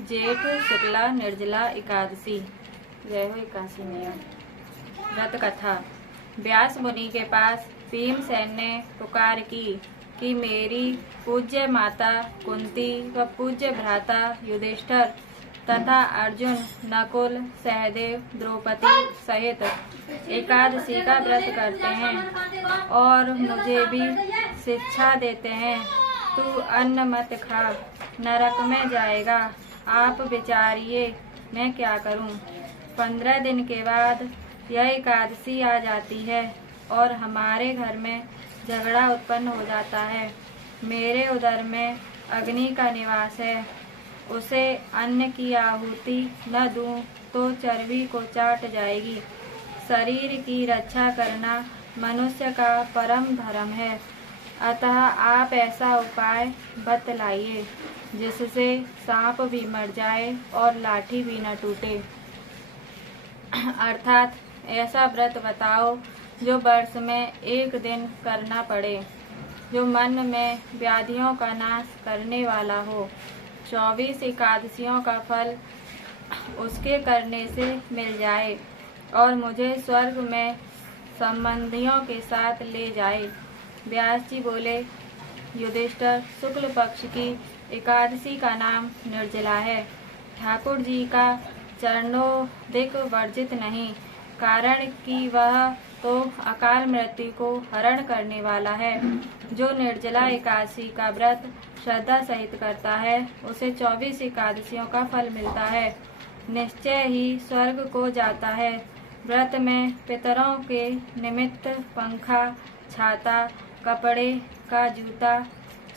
जेठ शुक्ला निर्जला एकादशी। जय हो एकादशी मैया। व्रत कथा। व्यास मुनि के पास भीमसेन ने पुकार की कि मेरी पूज्य माता कुंती व पूज्य भ्राता युधिष्ठिर तथा अर्जुन, नकुल, सहदेव, द्रौपदी सहित एकादशी का व्रत करते हैं और मुझे भी शिक्षा देते हैं। तू अन्न मत खा, नरक में जाएगा। आप विचारिए मैं क्या करूं। 15 दिन के बाद यह एकादशी आ जाती है और हमारे घर में झगड़ा उत्पन्न हो जाता है। मेरे उदर में अग्नि का निवास है, उसे अन्न की आहुति न दूं तो चर्बी को चाट जाएगी। शरीर की रक्षा करना मनुष्य का परम धर्म है, अतः आप ऐसा उपाय बतलाइए जिससे सांप भी मर जाए और लाठी भी न टूटे। अर्थात ऐसा व्रत बताओ जो वर्ष में एक दिन करना पड़े, जो मन में व्याधियों का नाश करने वाला हो। 24 एकादशियों का फल उसके करने से मिल जाए और मुझे स्वर्ग में संबंधियों के साथ ले जाए। व्यास जी बोले, युधिष्ठिर, शुक्ल पक्ष की एकादशी का नाम निर्जला है। ठाकुर जी का चरणोदिक वर्जित नहीं, कारण कि वह तो अकाल मृत्यु को हरण करने वाला है। जो निर्जला एकादशी का व्रत श्रद्धा सहित करता है उसे 24 एकादशियों का फल मिलता है, निश्चय ही स्वर्ग को जाता है। व्रत में पितरों के निमित्त पंखा, छाता, कपड़े का जूता,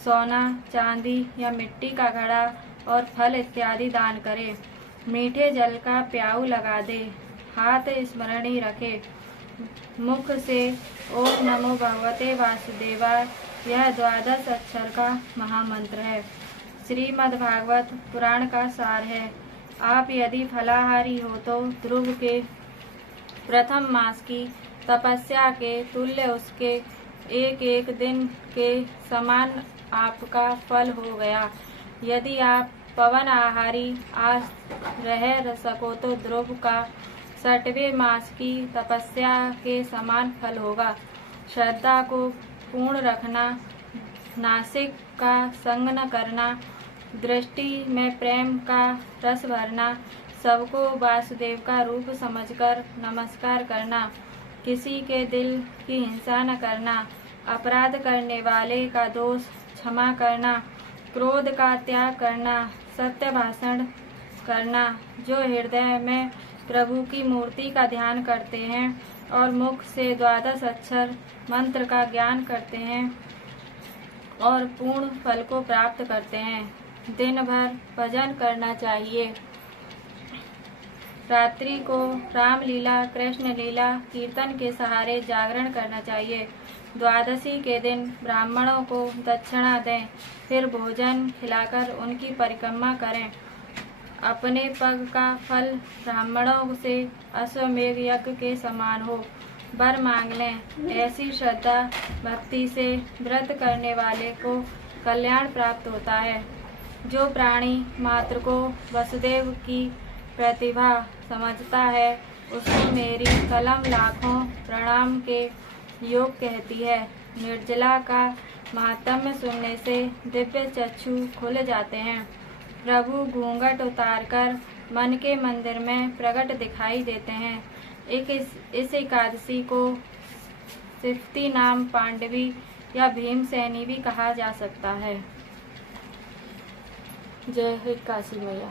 सोना, चांदी या मिट्टी का घड़ा और फल इत्यादि दान करे। मीठे जल का प्याऊ लगा दे, हाथ स्मरणी रखे, मुख से ओम नमो भगवते वासुदेवाय, यह 12 अक्षर का महामंत्र है। श्रीमद्भागवत पुराण का सार है। आप यदि फलाहारी हो तो ध्रुव के प्रथम मास की तपस्या के तुल्य उसके एक दिन के समान आपका फल हो गया। यदि आप पवन आहारी आज रह सको तो ध्रुव का 6वें मास की तपस्या के समान फल होगा। श्रद्धा को पूर्ण रखना, नासिक का संग न करना, दृष्टि में प्रेम का रस भरना, सबको वासुदेव का रूप समझकर नमस्कार करना, किसी के दिल की हिंसा न करना, अपराध करने वाले का दोष क्षमा करना, क्रोध का त्याग करना, सत्य भाषण करना, जो हृदय में प्रभु की मूर्ति का ध्यान करते हैं और मुख से 12 अक्षर मंत्र का ज्ञान करते हैं और पूर्ण फल को प्राप्त करते हैं। दिन भर भजन करना चाहिए। रात्रि को रामलीला, कृष्ण लीला, कीर्तन के सहारे जागरण करना चाहिए। द्वादशी के दिन ब्राह्मणों को दक्षिणा दें, फिर भोजन खिलाकर उनकी परिक्रमा करें। अपने पग का फल ब्राह्मणों से अश्वमेध यज्ञ के समान हो, वर मांग लें। ऐसी श्रद्धा भक्ति से व्रत करने वाले को कल्याण प्राप्त होता है। जो प्राणी मात्र को वसुदेव की प्रतिभा समझता है उसको मेरी कलम लाखों प्रणाम के योग कहती है। निर्जला का महात्म्य सुनने से दिव्य चक्षु खुल जाते हैं। प्रभु घूंघट उतारकर मन के मंदिर में प्रकट दिखाई देते हैं। इस एकादशी को सिफ्ती नाम, पांडवी या भीमसेनी भी कहा जा सकता है। जय हो काशी मैया।